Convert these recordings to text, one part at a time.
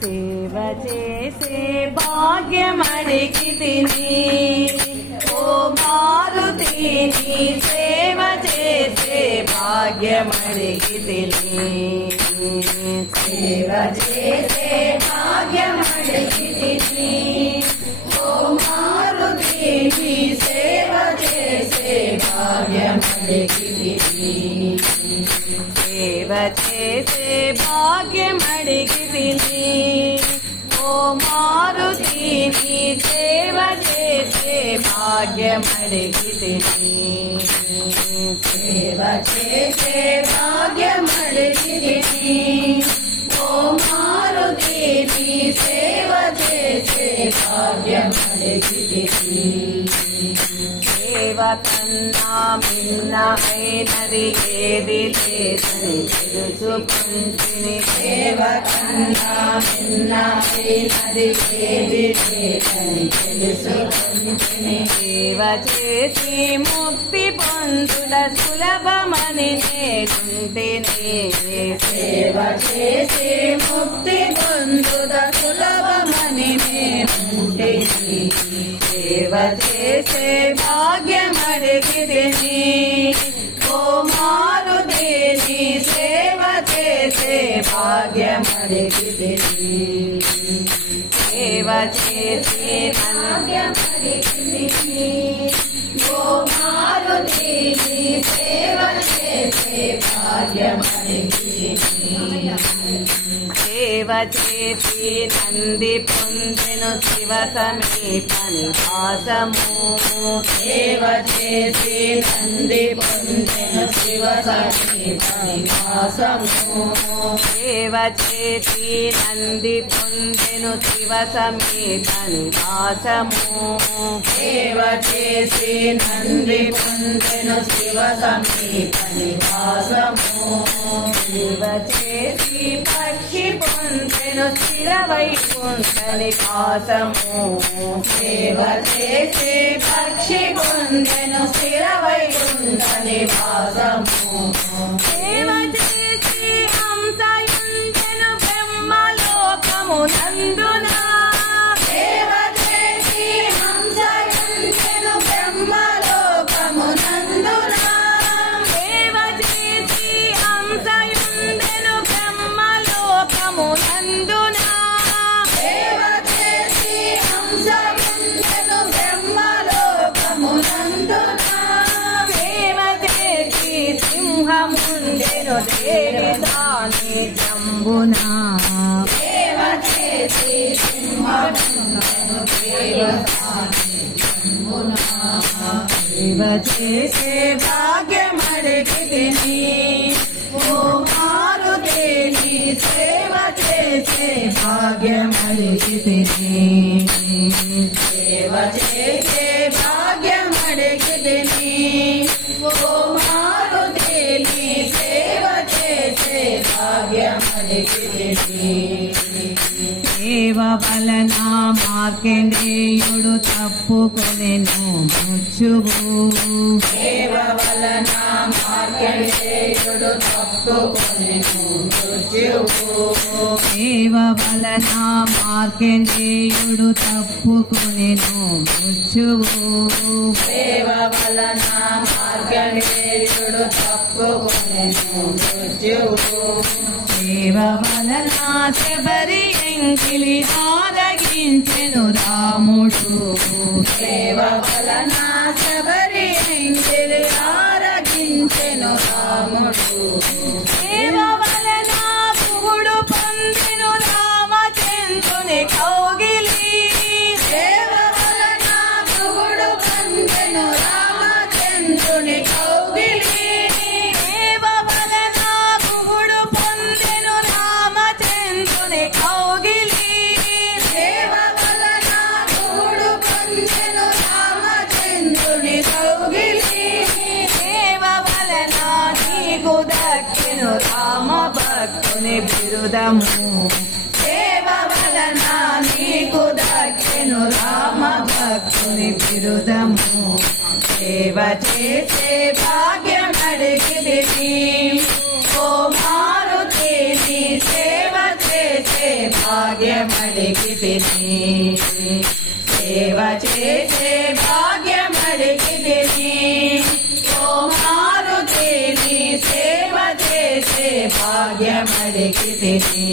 సేవ చేసే భాగ్యమడిగి తిని ఓ మారుతి నీ సేవ చేసే భాగ్యమడిగి తిని సేవ చేసే భాగ్యమడిగి తిని ఓ మారుతి నీ సేవ చేసే భాగ్యమడిగి తిని సేవ చేసే భాగ్యమడిగి తిని ఓ మారుతి నీ సేవ చేసే భాగ్యమడిగి తిని సేవ చేసే భాగ్యమడిగి తిని ఓ మారుతి నీ సేవ చేసే భాగ్యమడిగి తిని సేవ కన్నా మిన్న అయినది ఏది లేదని తెలుసుకుంటుని సేవ కన్నా మిన్న అయినది ఏది లేదని తెలుసుకుంటుని సేవ చేసి ముక్తి పొందుట సులభమని నేర్చుంటిని సేవ చేసి ముక్తి పొందుట సులభమని నేర్చుంటిని సేవ చేసే భాగ్యమడిగి తిని ఓ మారుతి నీ సేవ చేసే భాగ్యమడిగి తిని సేవ చేసే భాగ్యమడిగి తిని ఓ మారుతి నీ సేవ చేసే భాగ్యమడిగి తిని సేవ చేసి నంది పొందెను శివ సమీప నివాసము సేవ చేసి నంది పొందెను శివ సమీప నివాసము సేవ చేసి నంది పొందెను శివ సమీప నివాసము సేవ చేసి నంది పొందెను శివ సమీప నివాసము సేవ చేసి పక్షి పొందెను స్థిర వైకుంఠ నివాసము సేవ చేసి పక్షి పొందెను స్థిర వైకుంఠ నివాసము సేవ చేసి హంసయుండెను బ్రహ్మలోకము నందున సేవ చేసి హంసయుండెను బ్రహ్మలోకము నందున సేవ చేసి హంసయుండెను బ్రహ్మలోకము నందున సేవ చేసి హంసయుండెను బ్రహ్మలోకము నందున సేవ చేసి సింహముండెను దేవి దాని జంబున సేవ చేసి సింహముండెను దేవి దాని జంబున సేవ చేసే భాగ్యమడిగి తిని ఓ మారుతి నీ సేవ చేసే భాగ్యమడిగి తిని సేవ చేసే భాగ్యమడిగి తిని ఓ మారుతి నీ సేవ చేసే భాగ్యమడిగి తిని సేవ వలన మార్కండేయుడు తప్పుకొనెను మృత్యువు సేవ వలన మార్కండేయుడు తప్పుకొనెను మృత్యువు సేవ వలన మార్కండేయుడు తప్పుకొనెను మృత్యువు సేవ వలన మార్కండేయుడు తప్పుకొనెను మృత్యువు సేవ వలన శబరి ఎంకిలి ఆరగించెను రాముడు సేవ వలన శబరి ఎంకిలి ఆరగించెను రాముడు సేవ వలన గుహుడు పొందెను రామచంద్రుని కౌగిలి సేవ వలన గుహుడు పొందెను రామచంద్రుని కౌగిలి సేవ వలన గుహుడు పొందెను రామచంద్రుని కౌగిలి సేవ వలన గుహుడు పొందెను రామచంద్రుని కౌగిలి సేవ వలన నీకు దక్కెను రామ భక్తుని బిరుదము సేవ వలన నీకు దక్కెను రామ భక్తుని బిరుదము సేవ చేసే భాగ్యమడిగి తిని ఓ మారుతి నీ సేవ భాగ్యమడిగితిని సేవ చేసే భాగ్యమడిగితిని ఓ మారుతి నీ సేవ చేసే భాగ్యమడిగితిని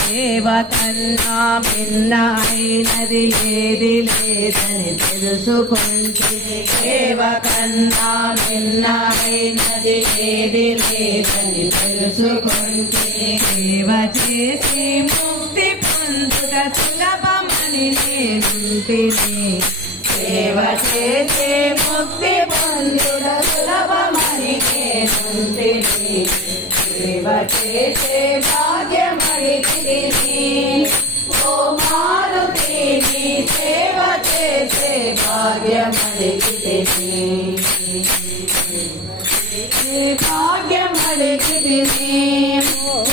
సేవ కన్నా భిన్న అయినది ఏది లేదని తెలుసుకుంటే సేవ కన్నా భిన్న అయినది ఏది లేదని తెలుసుకుంటే సేవ చేసి ముక్తి పొందుట సులభమని నేనుంటిని సేవ చేసే ముక్తి పొందుట సులభమని నేనుంటిని సేవ చేసే భాగ్యమడిగితిని ఓ మారుతి నీ సేవ చేసే భాగ్యమడిగితిని భాగ్యమడిగితిని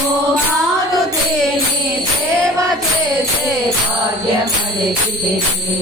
ఓ మారుతి నీ సేవ చేసే భాగ్యమడిగితిని